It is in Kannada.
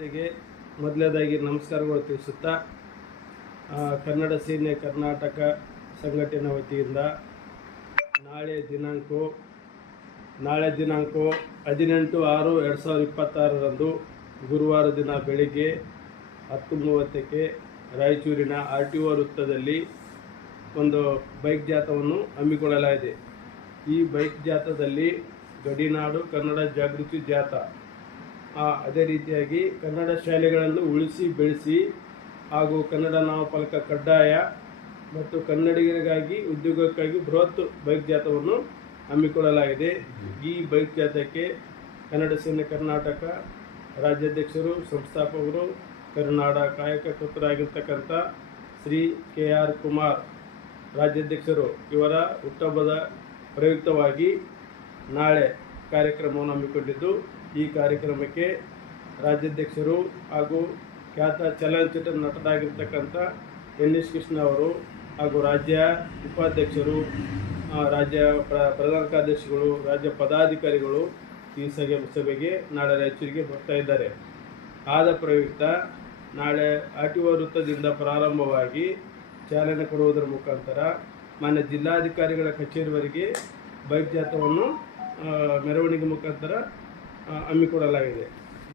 ಜೊತೆಗೆ ಮೊದಲನೇದಾಗಿ ನಮಸ್ಕಾರಗಳು ತಿಳಿಸುತ್ತಾ ಕನ್ನಡ ಸೇನೆ ಕರ್ನಾಟಕ ಸಂಘಟನೆ ವತಿಯಿಂದ ನಾಳೆ ದಿನಾಂಕ 18/6/2026 ಗುರುವಾರ ದಿನ ಬೆಳಿಗ್ಗೆ 10:30ಕ್ಕೆ ರಾಯಚೂರಿನ RTO ವೃತ್ತದಲ್ಲಿ ಒಂದು ಬೈಕ್ ಜಾಥಾವನ್ನು ಹಮ್ಮಿಕೊಳ್ಳಲಾಗಿದೆ. ಈ ಬೈಕ್ ಜಾಥಾದಲ್ಲಿ ಗಡಿನಾಡು ಕನ್ನಡ ಜಾಗೃತಿ ಜಾಥಾ, ಅದೇ ರೀತಿಯಾಗಿ ಕನ್ನಡ ಶಾಲೆಗಳನ್ನು ಉಳಿಸಿ ಬೆಳೆಸಿ ಹಾಗೂ ಕನ್ನಡ ನಾಮಫಲಕ ಕಡ್ಡಾಯ ಮತ್ತು ಕನ್ನಡಿಗರಿಗಾಗಿ ಉದ್ಯೋಗಕ್ಕಾಗಿ ಬೃಹತ್ ಬೈಕ್ ಜಾಥಾವನ್ನು ಹಮ್ಮಿಕೊಳ್ಳಲಾಗಿದೆ. ಈ ಬೈಕ್ ಜಾಥಾಕ್ಕೆ ಕನ್ನಡ ಸೇನೆ ಕರ್ನಾಟಕ ರಾಜ್ಯಾಧ್ಯಕ್ಷರು, ಸಂಸ್ಥಾಪಕರು, ಕರುನಾಡ ಕಾಯಕರ್ತರಾಗಿರ್ತಕ್ಕಂಥ ಶ್ರೀ KR ಕುಮಾರ್ ರಾಜ್ಯಾಧ್ಯಕ್ಷರು ಇವರ ಹುಟ್ಟುಹಬ್ಬದ ಪ್ರಯುಕ್ತವಾಗಿ ನಾಳೆ ಕಾರ್ಯಕ್ರಮವನ್ನು ಹಮ್ಮಿಕೊಂಡಿದ್ದು, ಈ ಕಾರ್ಯಕ್ರಮಕ್ಕೆ ರಾಜ್ಯಾಧ್ಯಕ್ಷರು ಹಾಗೂ ಖ್ಯಾತ ಚಲನಚಿತ್ರ ನಟರಾಗಿರ್ತಕ್ಕಂಥ NS ಕೃಷ್ಣ ಅವರು ಹಾಗೂ ರಾಜ್ಯ ಉಪಾಧ್ಯಕ್ಷರು, ರಾಜ್ಯ ಪ್ರಧಾನ ಕಾರ್ಯದರ್ಶಿಗಳು, ರಾಜ್ಯ ಪದಾಧಿಕಾರಿಗಳು ಈ ಸಭೆಗೆ ನಾಳೆ ರಾಯಚೂರಿಗೆ ಬರ್ತಾ ಇದ್ದಾರೆ. ಆದ ಪ್ರಯುಕ್ತ ನಾಳೆ RTO ವೃತ್ತದಿಂದ ಪ್ರಾರಂಭವಾಗಿ ಚಾಲನೆ ಕೊಡುವುದರ ಮುಖಾಂತರ ಮಾನ್ಯ ಜಿಲ್ಲಾಧಿಕಾರಿಗಳ ಕಚೇರಿವರೆಗೆ ಬೈಕ್ ಜಾಥಾವನ್ನು ಮೆರವಣಿಗೆ ಮುಖಾಂತರ ಹಮ್ಮಿಕೊಳ್ಳಲಾಗಿದೆ.